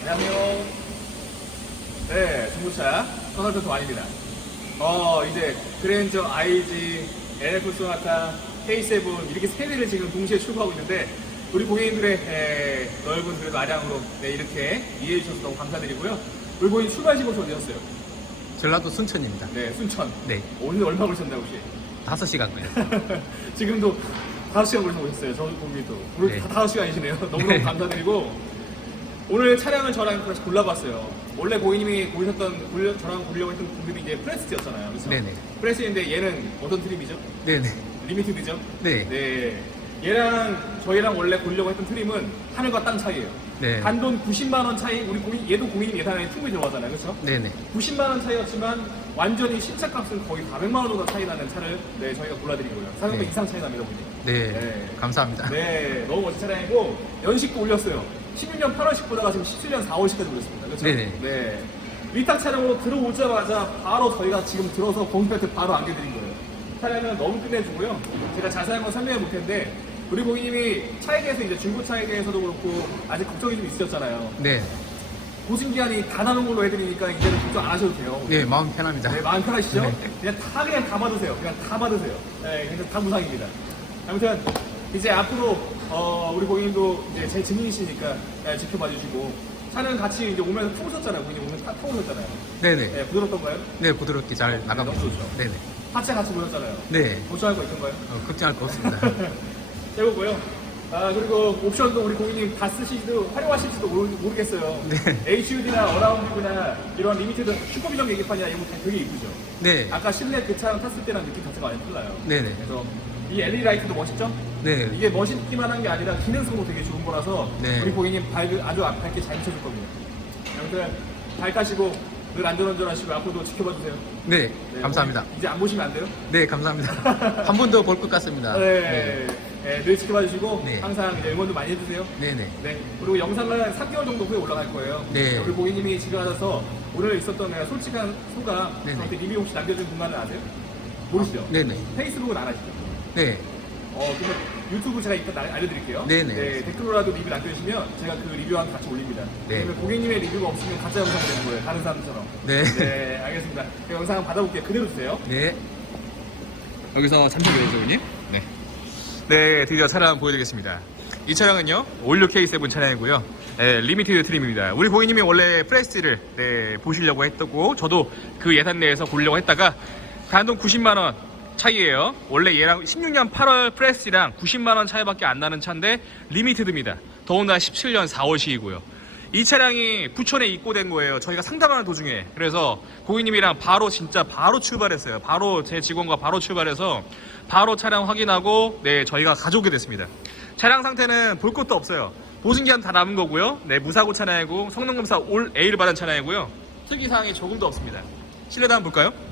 안녕하세요. 네, 중고차 컨설턴트 완입니다. 어, 이제 그랜저, IG, LF 소나타, K7 이렇게 세 대를 지금 동시에 출고하고 있는데 우리 고객님들의 에, 넓은 그래도 아량으로 네, 이렇게 이해해 주셔서 너무 감사드리고요. 우리 고객님 출발 시간 어디였어요? 전라도 순천입니다. 네, 순천. 네, 오늘 얼마 걸리셨나요, 혹시? 5시간 걸렸어요. 지금도 지금도 5시간 걸려서 오셨어요. 저 고객님도. 오늘 네. 다 5시간이시네요. 너무너무 네. 감사드리고 오늘 차량을 저랑 같이 골라봤어요. 원래 고객님이 고르셨던 고려- 저랑 고르려고 했던 등급이 이제 프레스였잖아요. 그렇죠? 네네. 프레스인데 얘는 어떤 트림이죠? 네네. 리미티드죠? 네. 네. 얘랑 저희랑 원래 고르려고 했던 트림은 하늘과 땅 차이예요. 네. 단돈 90만 원 차이, 우리 고객, 얘도 고객님 예산에 충분히 들어가잖아요. 그렇죠? 네네. 90만 원 차이였지만 완전히 신차 값은 거의 400만 원 정도 차이 나는 차를 네, 저희가 거예요. 사용료 네. 이상 차이 납니다, 고객님. 네. 네. 감사합니다. 네, 너무 멋진 차량이고 연식도 올렸어요. 16년 8월식 보다가 지금 17년 4월식까지 올렸습니다. 그렇죠? 네네. 네. 위탁 차량으로 들어오자마자 바로 저희가 지금 들어서 공패트 바로 안겨드린 거예요. 차량은 너무 끝내주고요. 제가 자세한 건 설명을 못했는데 우리 고객님이 차에 대해서 이제 중고차에 대해서도 그렇고 아직 걱정이 좀 있으셨잖아요. 네. 보증 기한이 다 나눈 걸로 해드리니까 이제는 걱정 안 하셔도 돼요. 네, 마음 편합니다. 네, 마음 편하시죠? 네. 그냥 다 그냥 다 받으세요. 그냥 다 받으세요. 네, 그래서 다 무상입니다. 아무튼 이제 앞으로 어, 우리 고객님도 이제 제 증인이시니까 네, 지켜봐 주시고 차는 같이 이제 오면서 타보셨잖아요. 고객님 오면서 타, 타보셨잖아요. 네네. 네, 부드럽던가요? 네, 부드럽게 잘 나가고 너무 있습니다. 좋죠. 네네. 하체 같이 보였잖아요. 네. 걱정할 거 있던가요? 어, 걱정할 거 없습니다. 최고고요. 아 그리고 옵션도 우리 고객님 다 쓰시지도 활용하실지도 모르, 모르겠어요. 네. HUD나 어라운드나 이런 리미티드 슈퍼비전 계기판이나 이런 거 되게 이쁘죠. 네. 아까 실내 그 차량 탔을 때랑 느낌 자체가 많이 달라요. 네네. 그래서 이 LED 라이트도 멋있죠? 네. 이게 멋있기만 한 게 아니라 기능성도 되게 좋은 거라서 네. 우리 고객님 밝, 아주 밝게 잘 비춰줄 겁니다. 잘 타시고 늘 안전운전하시고 앞으로도 지켜봐 주세요. 네. 네, 감사합니다. 이제 안 보시면 안 돼요? 네, 감사합니다. 한 번 더 볼 것 같습니다. 네. 네, 늘 지켜봐 주시고 네. 항상 이제 응원도 많이 해주세요. 네 네. 네. 그리고 영상은 3개월 정도 후에 올라갈 거예요. 네. 우리 고객님이 집에 가셔서 오늘 있었던 내가 솔직한 소감 네 네. 저한테 리뷰 혹시 남겨준 공간을 아세요? 모르시죠? 네 네. 페이스북은 안 하시죠? 네. 어, 그러면 유튜브 제가 이따 나- 알려드릴게요. 네네. 네, 댓글로라도 리뷰 남겨주시면 제가 그 리뷰랑 같이 올립니다. 네. 그러면 고객님의 리뷰가 없으면 가짜 영상 되는 거예요. 다른 사람처럼. 네. 네, 알겠습니다. 그 영상 한번 받아볼게요. 그대로 주세요. 네. 여기서 잠시 기다려 주님. 네. 네, 드디어 차량 보여드리겠습니다. 이 차량은요, 올류 K7 차량이고요. 네, 리미티드 트림입니다. 우리 고객님이 원래 프레스티를 네, 보시려고 했고, 저도 그 예산 내에서 고르려고 했다가 단돈 90만원 차이예요. 원래 얘랑 16년 8월 프레스티랑 90만원 차이밖에 안 나는 차인데, 리미티드입니다. 더군다나 17년 4월식이고요. 이 차량이 부천에 입고된 거예요. 저희가 상담하는 도중에. 그래서 고객님이랑 바로 진짜 바로 출발했어요. 바로 제 직원과 바로 출발해서 바로 차량 확인하고 네 저희가 가져오게 됐습니다. 차량 상태는 볼 것도 없어요. 보증기한 다 남은 거고요. 네 무사고 차량이고 성능 검사 올 A를 받은 차량이고요. 특이 사항이 조금도 없습니다. 실내도 한번 볼까요?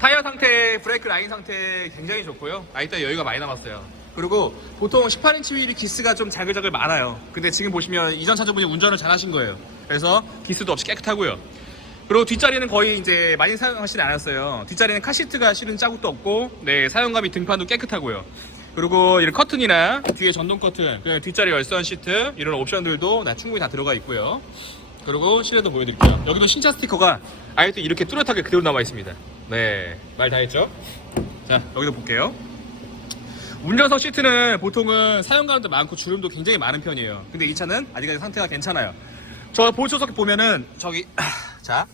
타이어 상태, 브레이크 라인 상태 굉장히 좋고요. 라이터 여유가 많이 남았어요. 그리고 보통 18인치 휠이 기스가 좀 자글자글 많아요. 근데 지금 보시면 이전 차주분이 운전을 잘 하신 거예요. 그래서 기스도 없이 깨끗하고요. 그리고 뒷자리는 거의 이제 많이 사용하시지 않았어요. 뒷자리는 카시트가 실은 자국도 없고, 네, 사용감이 등판도 깨끗하고요. 그리고 이런 커튼이나 뒤에 전동 커튼, 뒷자리 열선 시트, 이런 옵션들도 다 충분히 다 들어가 있고요. 그리고 실내도 보여드릴게요. 여기도 신차 스티커가 아예 또 이렇게 뚜렷하게 그대로 남아 있습니다. 네, 말 다 했죠? 자, 여기도 볼게요. 운전석 시트는 보통은 사용감도 많고 주름도 굉장히 많은 편이에요. 근데 이 차는 아직까지 상태가 괜찮아요. 저 보조석 보면은 저기 자,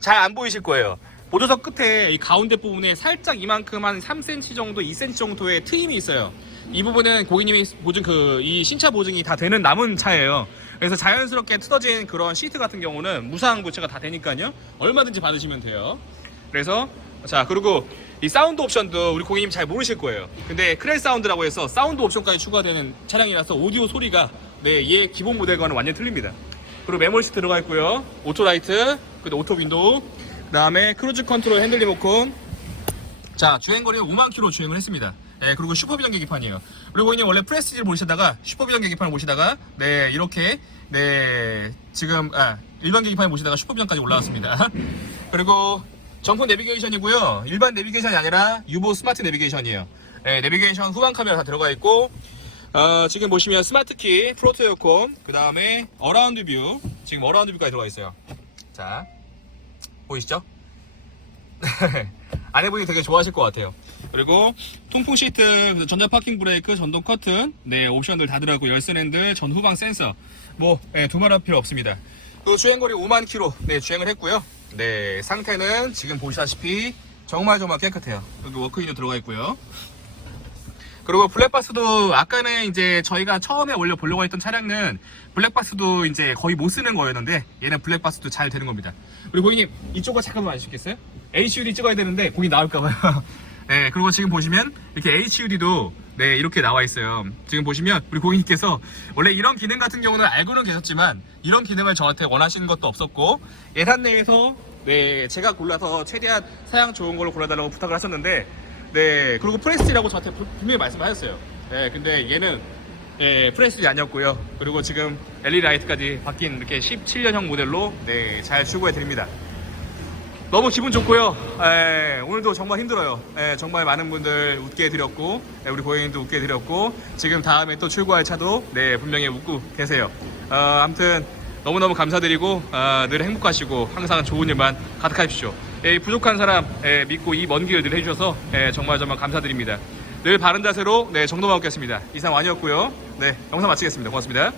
잘 안 보이실 거예요. 보조석 끝에 이 가운데 부분에 살짝 이만큼 한 3cm 정도, 2cm 정도의 트임이 있어요. 이 부분은 고객님이 보증 그 이 신차 보증이 다 되는 남은 차예요. 그래서 자연스럽게 뜯어진 그런 시트 같은 경우는 무상 부채가 다 되니까요. 얼마든지 받으시면 돼요. 그래서 자 그리고 이 사운드 옵션도 우리 고객님 잘 모르실 거예요. 근데 크렐 사운드라고 해서 사운드 옵션까지 추가되는 차량이라서 오디오 소리가 네 얘 기본 모델과는 완전 틀립니다. 그리고 메모리 들어가 있고요. 오토 라이트, 그리고 오토 윈도우, 그다음에 크루즈 컨트롤 핸들 리모컨. 자 주행 거리는 5만 킬로 주행을 했습니다. 네, 그리고 슈퍼비전 계기판이에요. 그리고 고객님 원래 프레스티지를 모시다가 슈퍼비전 계기판을 모시다가 네 이렇게 네 지금 아 일반 계기판을 모시다가 슈퍼비전까지 올라왔습니다. 그리고 정품 내비게이션이고요. 일반 내비게이션이 아니라 유보 스마트 내비게이션이에요. 네, 내비게이션 후방 카메라 다 들어가 있고 어, 지금 보시면 스마트키, 프로토 에어컨, 그 다음에 어라운드 뷰, 지금 어라운드 뷰까지 들어가 있어요. 자, 보이시죠? 아내분이 되게 좋아하실 것 같아요. 그리고 통풍 시트, 전자 파킹 브레이크, 전동 커튼, 네 옵션들 다 들어가고 열선 핸들, 전후방 센서, 뭐 네, 두말할 필요 없습니다. 또 주행거리 5만 킬로, 네 주행을 했고요. 네 상태는 지금 보시다시피 정말 정말 깨끗해요. 여기 워크인도 들어가 있고요. 그리고 블랙박스도 아까는 이제 저희가 처음에 올려 보려고 했던 차량은 블랙박스도 이제 거의 못 쓰는 거였는데 얘는 블랙박스도 잘 되는 겁니다. 우리 고객님 이쪽을 잠깐만 와주시겠어요? HUD 찍어야 되는데 고객 나올까봐요. 네 그리고 지금 보시면 이렇게 HUD도 네 이렇게 나와 있어요. 지금 보시면 우리 고객님께서 원래 이런 기능 같은 경우는 알고는 계셨지만 이런 기능을 저한테 원하시는 것도 없었고 예산 내에서 네 제가 골라서 최대한 사양 좋은 걸로 골라달라고 부탁을 하셨는데 네, 그리고 프레스티라고 저한테 부- 분명히 말씀하셨어요. 네, 근데 얘는 예, 프레스티 아니었고요. 그리고 지금 LED 라이트까지 바뀐 이렇게 17년형 모델로 네, 잘 출고해 드립니다. 너무 기분 좋고요. 예, 오늘도 정말 힘들어요. 예, 정말 많은 분들 웃게 해드렸고, 예, 우리 고객님도 웃게 해드렸고, 지금 다음에 또 출고할 차도 네, 분명히 웃고 계세요. 어, 아무튼 너무너무 감사드리고, 아, 늘 행복하시고, 항상 좋은 일만 가득하십시오. 예, 이 부족한 사람 예, 믿고 이 먼 길을 늘 해주셔서 예, 정말 정말 감사드립니다. 늘 바른 자세로 네, 정도만 먹겠습니다. 이상 완이었고요. 네, 영상 마치겠습니다. 고맙습니다.